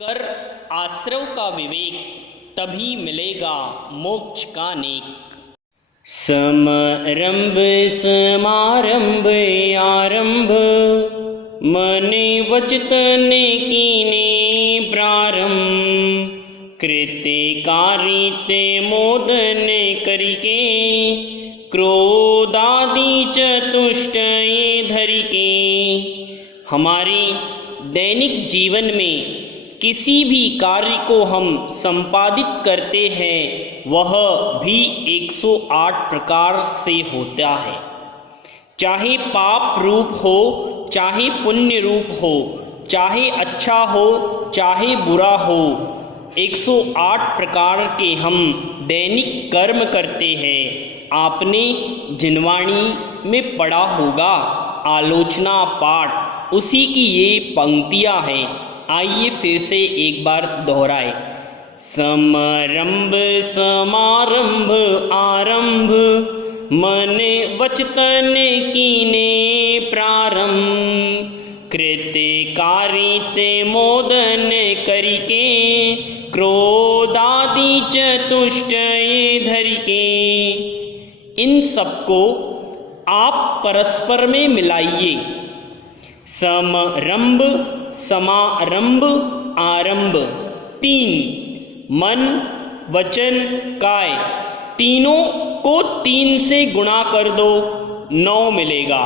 कर आश्रव का विवेक, तभी मिलेगा मोक्ष का नेक। समरंभ समारंभ आरंभ, मने वचतने कीने प्रारंभ। कृते कारिते मोदने करिके, क्रोधादि चतुष्टय धरिके। हमारे दैनिक जीवन में किसी भी कार्य को हम संपादित करते हैं, वह भी 108 प्रकार से होता है। चाहे पाप रूप हो, चाहे पुण्य रूप हो, चाहे अच्छा हो, चाहे बुरा हो, 108 प्रकार के हम दैनिक कर्म करते हैं। आपने जिनवाणी में पढ़ा होगा आलोचना पाठ, उसी की ये पंक्तियाँ हैं। आइए फिर से एक बार दोहराए। समरंभ समारंभ आरंभ, मने वचतन कीने प्रारंभ। कृते कारिते मोदन करिके, क्रोधादि चतुष्टय धरिके। इन सबको आप परस्पर में मिलाइए। समरंभ समारंभ आरंभ, 3 मन वचन काय, तीनों को 3 से गुणा कर दो, 9 मिलेगा।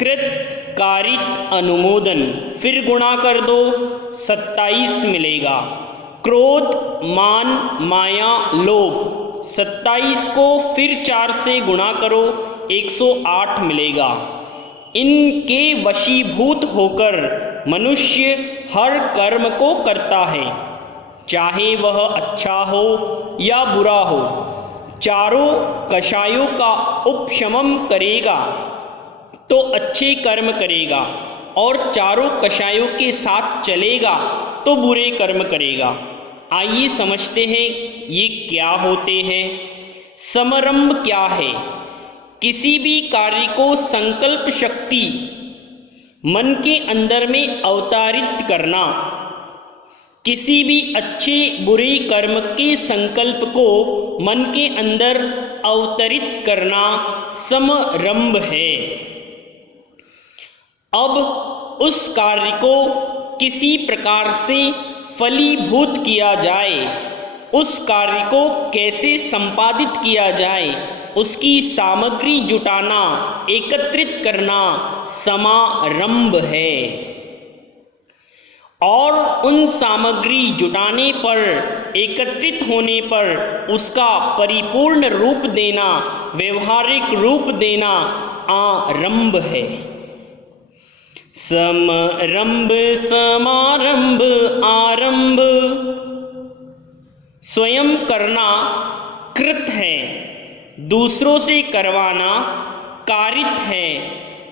कृत कारित अनुमोदन फिर गुणा कर दो, 27 मिलेगा। क्रोध मान माया लोभ, 27 को फिर 4 से गुणा करो, 108 मिलेगा। इनके वशीभूत होकर मनुष्य हर कर्म को करता है, चाहे वह अच्छा हो या बुरा हो। चारों कषायों का उपशमन करेगा तो अच्छे कर्म करेगा, और चारों कषायों के साथ चलेगा तो बुरे कर्म करेगा। आइए समझते हैं ये क्या होते हैं। समरंभ क्या है? किसी भी कार्य को संकल्प शक्ति मन के अंदर में अवतारित करना, किसी भी अच्छे बुरे कर्म के संकल्प को मन के अंदर अवतरित करना समरंभ है। अब उस कार्य को किसी प्रकार से फलीभूत किया जाए, उस कार्य को कैसे संपादित किया जाए, उसकी सामग्री जुटाना, एकत्रित करना समारंभ है। और उन सामग्री जुटाने पर, एकत्रित होने पर उसका परिपूर्ण रूप देना, व्यवहारिक रूप देना आरंभ है। समरंभ समारंभ आरंभ, स्वयं करना कृत है, दूसरों से करवाना कारित है,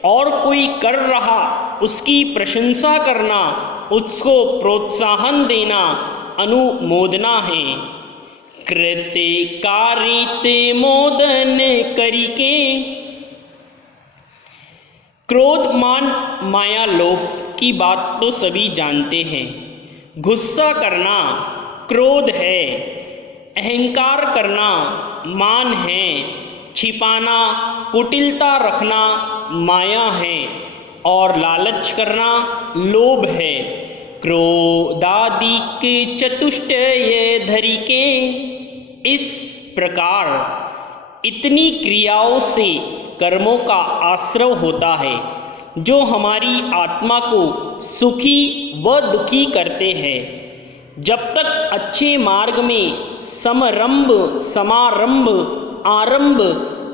और कोई कर रहा उसकी प्रशंसा करना, उसको प्रोत्साहन देना अनुमोदना है। कृते कारिते मोदन करिके, क्रोध मान माया लोभ की बात तो सभी जानते हैं। गुस्सा करना क्रोध है, अहंकार करना मान है, छिपाना कुटिलता रखना माया है, और लालच करना लोभ है। क्रोधादिक चतुष्टय धरिके। इस प्रकार इतनी क्रियाओं से कर्मों का आश्रव होता है, जो हमारी आत्मा को सुखी व दुखी करते हैं। जब तक अच्छे मार्ग में समरंभ समारंभ आरंभ,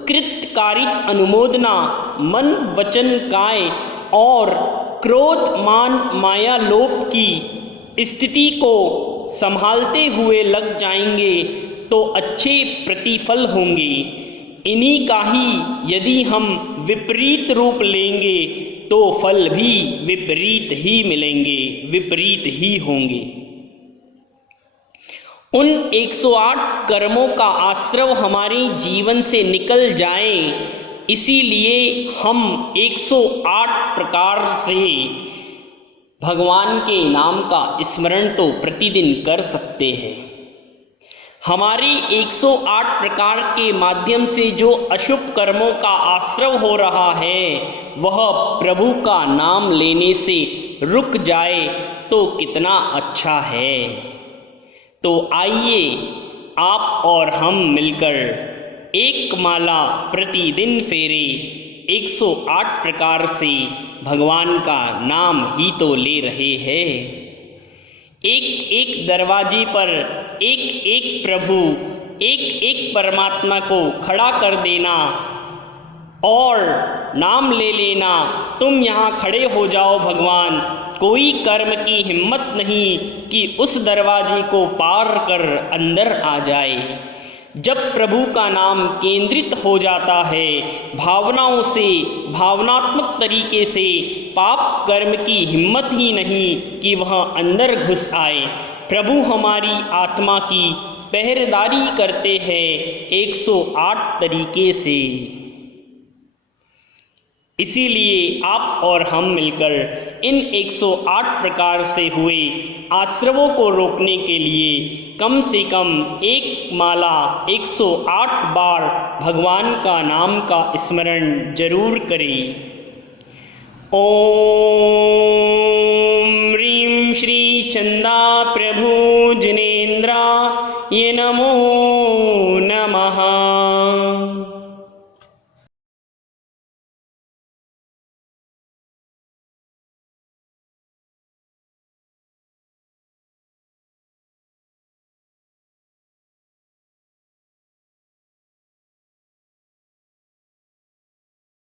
कृत कारित अनुमोदना, मन वचन काय और क्रोध मान माया लोभ की स्थिति को संभालते हुए लग जाएंगे तो अच्छे प्रतिफल होंगे। इन्हीं का ही यदि हम विपरीत रूप लेंगे तो फल भी विपरीत ही मिलेंगे, विपरीत ही होंगे। उन 108 कर्मों का आश्रव हमारे जीवन से निकल जाए, इसीलिए हम 108 प्रकार से भगवान के नाम का स्मरण तो प्रतिदिन कर सकते हैं। हमारी 108 प्रकार के माध्यम से जो अशुभ कर्मों का आश्रव हो रहा है वह प्रभु का नाम लेने से रुक जाए तो कितना अच्छा है। तो आइए आप और हम मिलकर एक माला प्रतिदिन फेरे 108 प्रकार से भगवान का नाम ही तो ले रहे हैं। एक एक दरवाजे पर एक एक प्रभु, एक एक परमात्मा को खड़ा कर देना और नाम ले लेना। तुम यहाँ खड़े हो जाओ भगवान, कोई कर्म की हिम्मत नहीं कि उस दरवाजे को पार कर अंदर आ जाए। जब प्रभु का नाम केंद्रित हो जाता है भावनाओं से, भावनात्मक तरीके से, पाप कर्म की हिम्मत ही नहीं कि वह अंदर घुस आए। प्रभु हमारी आत्मा की पहरेदारी करते हैं 108 तरीके से। इसीलिए आप और हम मिलकर इन 108 प्रकार से हुए आश्रवों को रोकने के लिए कम से कम एक माला 108 बार भगवान का नाम का स्मरण जरूर करें। ओम